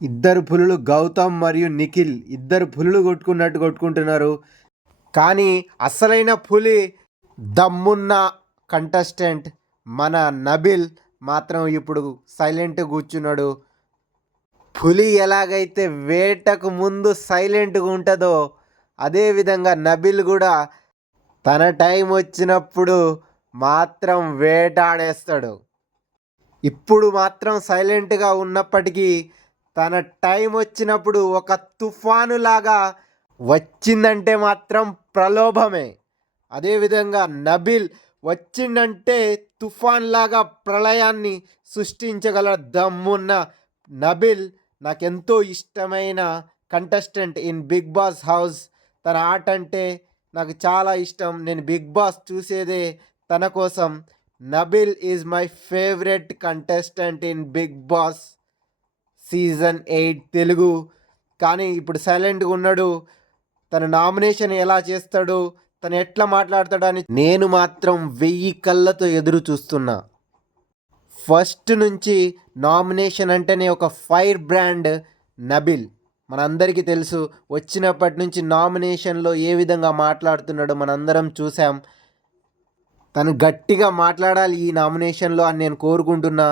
ఇద్దరు పులులు గౌతమ్ మరియు నిఖిల్ ఇద్దరు పులులు కొట్టుకుంటున్నారు. కానీ అసలైన పులి దమ్మున్న కంటెస్టెంట్ మన నబిల్ మాత్రం ఇప్పుడు సైలెంట్గా కూర్చున్నాడు. పులి ఎలాగైతే వేటకు ముందు సైలెంట్గా ఉంటుందో అదేవిధంగా నబిల్ కూడా తన టైం వచ్చినప్పుడు మాత్రం వేటాడేస్తాడు. ఇప్పుడు మాత్రం సైలెంట్గా ఉన్నప్పటికీ తన టైం వచ్చినప్పుడు ఒక తుఫానులాగా వచ్చిందంటే మాత్రం ప్రలోభమే. అదేవిధంగా నబిల్ వచ్చిందంటే తుఫాన్లాగా ప్రళయాన్ని సృష్టించగల దమ్మున్న నబిల్ నాకెంతో ఇష్టమైన contestant in Bigg Boss house. తన ఆట అంటే నాకు చాలా ఇష్టం. నేను బిగ్ బాస్ చూసేదే తన కోసం. Nabil is my favourite contestant in Bigg Boss season 8 Telugu. కానీ ఇప్పుడు సైలెంట్గా ఉన్నాడు. తన నామినేషన్ ఎలా చేస్తాడు, తను ఎట్లా మాట్లాడతాడని నేను మాత్రం 1000 కళ్ళతో ఎదురు చూస్తున్నా. ఫస్ట్ నుంచి నామినేషన్ అంటేనే ఒక ఫైర్ బ్రాండ్ నబిల్. మనందరికీ తెలుసు. వచ్చినప్పటి నుంచి నామినేషన్లో ఏ విధంగా మాట్లాడుతున్నాడో మనందరం చూసాం. తను గట్టిగా మాట్లాడాలి ఈ నామినేషన్లో అని నేను కోరుకుంటున్నా.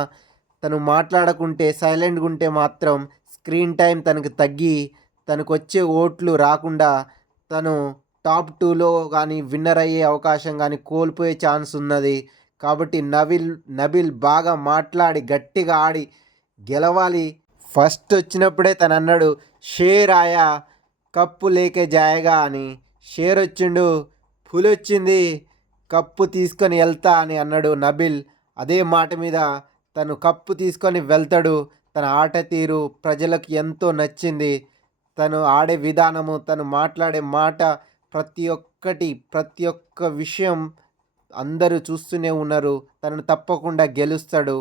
తను మాట్లాడకుంటే సైలెంట్గా ఉంటే మాత్రం స్క్రీన్ టైం తనకు తగ్గి తనకు వచ్చే ఓట్లు రాకుండా తను టాప్ 2లో కానీ విన్నర్ అయ్యే అవకాశం కానీ కోల్పోయే ఛాన్స్ ఉన్నది. కాబట్టి నబిల్ బాగా మాట్లాడి గట్టిగా ఆడి గెలవాలి. ఫస్ట్ వచ్చినప్పుడే తను అన్నాడు షేర్ ఆయా కప్పు లేకే జాయగా అని. షేర్ వచ్చిండు, పులి వచ్చింది, కప్పు తీసుకొని వెళ్తా అని అన్నాడు నబిల్. అదే మాట మీద తను కప్పు తీసుకొని వెళ్తాడు. తన ఆట తీరు ప్రజలకు ఎంతో నచ్చింది. తను ఆడే విధానము, తను మాట్లాడే మాట, ప్రతి ఒక్క విషయం అందరూ చూస్తూనే ఉన్నారు. తనను తప్పకుండా గెలుస్తాడు.